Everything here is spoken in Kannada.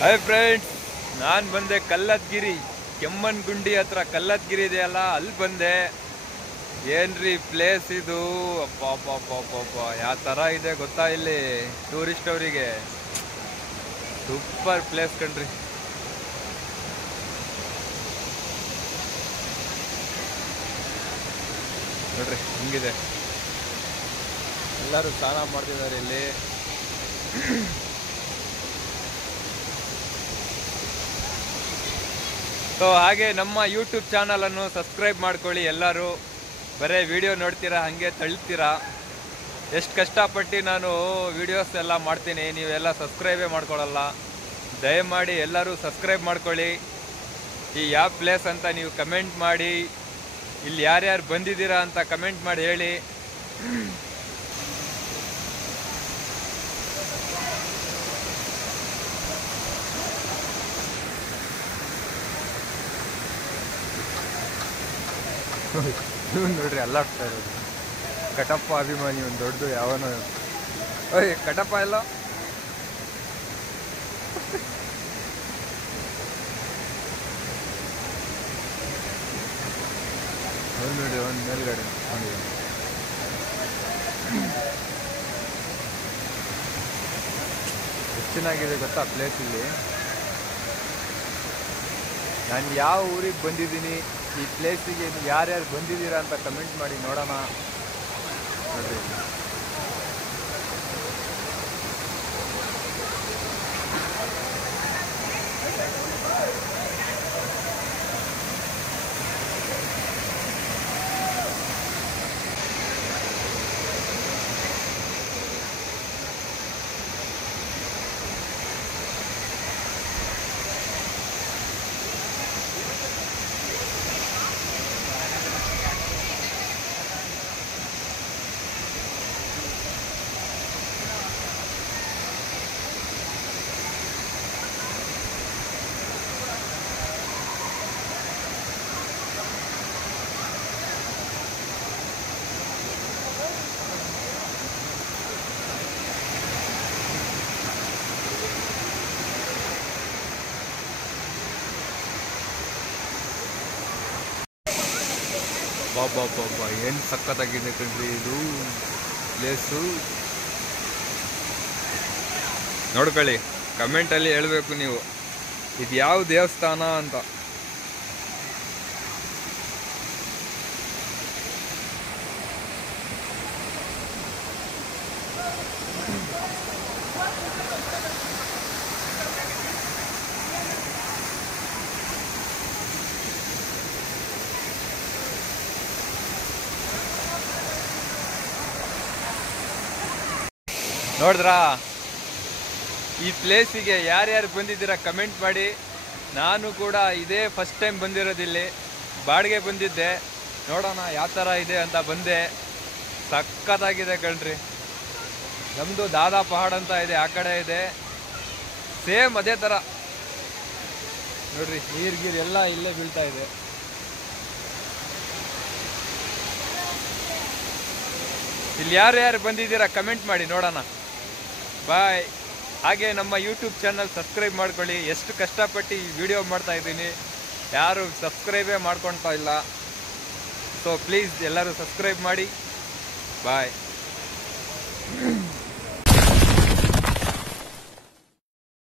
ಹಾಯ್ ಫ್ರೆಂಡ್ಸ್, ನಾನು ಬಂದೆ ಕಲ್ಲತ್ಗಿರಿ, ಕೆಮ್ಮನ್ಗುಂಡಿ ಹತ್ರ ಕಲ್ಲತ್ಗಿರಿ ಇದೆಯಲ್ಲ, ಅಲ್ಲಿ ಬಂದೆ. ಏನ್ರಿ ಪ್ಲೇಸ್ ಇದು! ಅಪ್ಪ ಅಪ್ಪ ಅಪ್ಪ ಅಪ್ಪ ಅಪ್ಪ, ಯಾವ ಥರ ಇದೆ ಗೊತ್ತಾ ಇಲ್ಲಿ ಟೂರಿಸ್ಟ್ ಅವರಿಗೆ. ಸೂಪರ್ ಪ್ಲೇಸ್ ಕಣ್ರಿ. ನೋಡ್ರಿ ಹಿಂಗಿದೆ, ಎಲ್ಲರೂ ಸ್ನಾನ ಮಾಡ್ತಿದ್ದಾರೆ ಇಲ್ಲಿ. ಸೊ ಹಾಗೆ ನಮ್ಮ ಯೂಟ್ಯೂಬ್ ಚಾನಲನ್ನು ಸಬ್ಸ್ಕ್ರೈಬ್ ಮಾಡ್ಕೊಳ್ಳಿ. ಎಲ್ಲರೂ ಬರೀ ವಿಡಿಯೋ ನೋಡ್ತೀರಾ, ಹಾಗೆ ತಳ್ತೀರಾ. ಎಷ್ಟು ಕಷ್ಟಪಟ್ಟು ನಾನು ವಿಡಿಯೋಸ್ ಎಲ್ಲ ಮಾಡ್ತೀನಿ, ನೀವೆಲ್ಲ ಸಬ್ಸ್ಕ್ರೈಬೇ ಮಾಡ್ಕೊಳ್ಳಲ್ಲ. ದಯಮಾಡಿ ಎಲ್ಲರೂ ಸಬ್ಸ್ಕ್ರೈಬ್ ಮಾಡ್ಕೊಳ್ಳಿ. ಈ ಯಾವ ಪ್ಲೇಸ್ ಅಂತ ನೀವು ಕಮೆಂಟ್ ಮಾಡಿ, ಇಲ್ಲಿ ಯಾರ್ಯಾರು ಬಂದಿದ್ದೀರಾ ಅಂತ ಕಮೆಂಟ್ ಮಾಡಿ ಹೇಳಿ. ನೋಡ್ರಿ ಅಲ್ಲಾಡ್ತಾ ಇರೋದು ಕಟಪ್ಪ ಅಭಿಮಾನಿ, ಒಂದು ದೊಡ್ಡದು ಯಾವನೋ. ಓಯ್ ಕಟಪ್ಪ ಎಲ್ಲ ನೋಡಿ, ಒಂದು ಮೇಲ್ಗಡೆ ಎಷ್ಟು ಚೆನ್ನಾಗಿದೆ ಗೊತ್ತಾ ಪ್ಲೇಸ್. ಇಲ್ಲಿ ನಾನು ಯಾವ ಊರಿಗೆ ಬಂದಿದ್ದೀನಿ, ಈ ಪ್ಲೇಸಿಗೆ ಯಾರ್ಯಾರು ಬಂದಿದ್ದೀರಾ ಅಂತ ಕಮೆಂಟ್ ಮಾಡಿ ನೋಡೋಣ. ನೋಡ್ರಿ ಬಾಬಾ ಬಾಬಾ, ಏನು ಸಖತ್ತಾಗಿದೆ ಕಣ್ರಿ ಇದು ಪ್ಲೇಸು. ನೋಡ್ಕೊಳ್ಳಿ, ಕಮೆಂಟಲ್ಲಿ ಹೇಳಬೇಕು ನೀವು ಇದು ಯಾವ ದೇವಸ್ಥಾನ ಅಂತ. ನೋಡಿದ್ರಾ, ಈ ಪ್ಲೇಸಿಗೆ ಯಾರ್ಯಾರು ಬಂದಿದ್ದೀರಾ ಕಮೆಂಟ್ ಮಾಡಿ. ನಾನು ಕೂಡ ಇದೇ ಫಸ್ಟ್ ಟೈಮ್ ಬಂದಿರೋದಿಲ್ಲಿ, ಬಾಡಿಗೆ ಬಂದಿದ್ದೆ. ನೋಡೋಣ ಯಾವ ಥರ ಇದೆ ಅಂತ ಬಂದೆ. ಸಖತ್ತಾಗಿದೆ ಕಣ್ರಿ. ನಮ್ಮದು ದಾದಾ ಪಹಾಡ್ ಅಂತ ಇದೆ, ಆ ಕಡೆ ಇದೆ, ಸೇಮ್ ಅದೇ ಥರ. ನೋಡ್ರಿ, ನೀರು ಎಲ್ಲ ಇಲ್ಲೇ ಬೀಳ್ತಾ ಇದೆ. ಇಲ್ಲಿ ಯಾರು ಬಂದಿದ್ದೀರಾ ಕಮೆಂಟ್ ಮಾಡಿ ನೋಡೋಣ. ಬಾಯ್. ಹಾಗೆ ನಮ್ಮ ಯೂಟ್ಯೂಬ್ ಚಾನಲ್ ಸಬ್ಸ್ಕ್ರೈಬ್ ಮಾಡ್ಕೊಳ್ಳಿ. ಎಷ್ಟು ಕಷ್ಟಪಟ್ಟು ಈ ವಿಡಿಯೋ ಮಾಡ್ತಾ ಇದ್ದೀನಿ, ಯಾರು ಸಬ್ಸ್ಕ್ರೈಬೇ ಮಾಡ್ಕೊಳ್ತಾ ಇಲ್ಲ. ಸೊ ಪ್ಲೀಸ್ ಎಲ್ಲರೂ ಸಬ್ಸ್ಕ್ರೈಬ್ ಮಾಡಿ. ಬಾಯ್.